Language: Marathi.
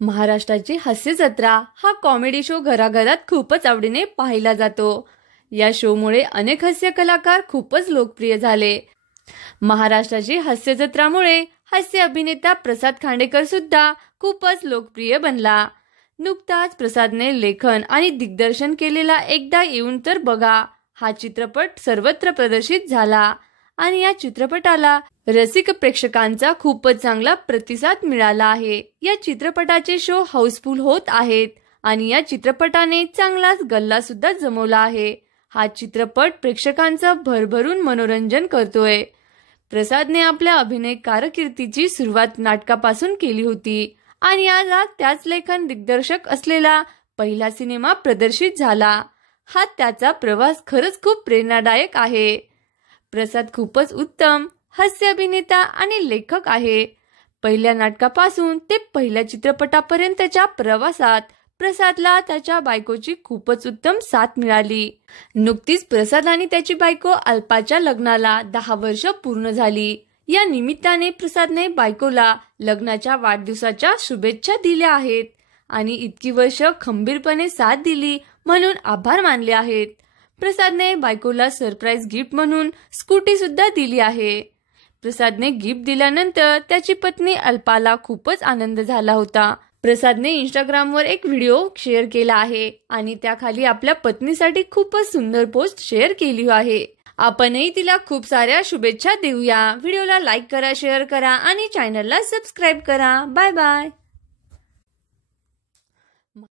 महाराष्ट्राची हास्य जत्रा हा कॉमेडी शो घराघरात खूपच आवडीने पाहिला जातो। या शोमुळे अनेक हास्य कलाकार खूपच लोकप्रिय झाले। महाराष्ट्राची हास्य जत्रामुळे हास्य अभिनेता प्रसाद खांडेकर सुद्धा खूपच लोकप्रिय बनला। नुकताच प्रसादने लेखन आणि दिग्दर्शन केलेला एकदा येऊन तर बघा हा चित्रपट सर्वत्र प्रदर्शित झाला आणि या चित्रपटाला रसिक प्रेक्षकांचा खूपच चांगला प्रतिसाद मिळाला आहे। या चित्रपटाचे शो हाऊसफुल होत आहेत आणि या चित्रपटाने चांगलाच गल्ला सुद्धा जमवला आहे। हा चित्रपट प्रेक्षकांचं भरभरून मनोरंजन करतोय। प्रसादने आपल्या अभिनय कारकिर्दीची सुरुवात नाटकापासून केली होती आणि आज त्याच लेखन दिग्दर्शक असलेला पहिला सिनेमा प्रदर्शित झाला। हा त्याचा प्रवास खरंच खूप प्रेरणादायक आहे। प्रसाद खूपच उत्तम हास्य अभिनेता आणि लेखक आहे। पहिल्या नाटकापासून ते पहिल्या चित्रपटापर्यंतच्या प्रवासात प्रसादला त्याच्या बायकोची खूपच उत्तम साथ मिळाली। नुकतीच प्रसाद आणि त्याची बायको अल्पाच्या लग्नाला 10 वर्ष पूर्ण झाली। या निमित्ताने प्रसादने बायकोला लग्नाच्या वाढदिवसाच्या शुभेच्छा दिल्या आहेत आणि इतकी वर्ष खंबीरपणे साथ दिली म्हणून आभार मानले आहेत। प्रसादने बायकोला सरप्राईज गिफ्ट म्हणून स्कूटी सुद्धा दिली आहे। प्रसादने गिफ्ट दिल्यानंतर त्याची पत्नी अल्पाला खूपच आनंद झाला होता। प्रसादने इंस्टाग्रामवर एक व्हिडिओ शेअर केला आहे आणि त्याखाली आपल्या पत्नीसाठी खूपच सुंदर पोस्ट शेअर केली आहे। आपणही तिला खूप साऱ्या शुभेच्छा देऊया। व्हिडिओला लाईक करा, शेअर करा आणि चॅनलला सबस्क्राईब करा। Bye bye.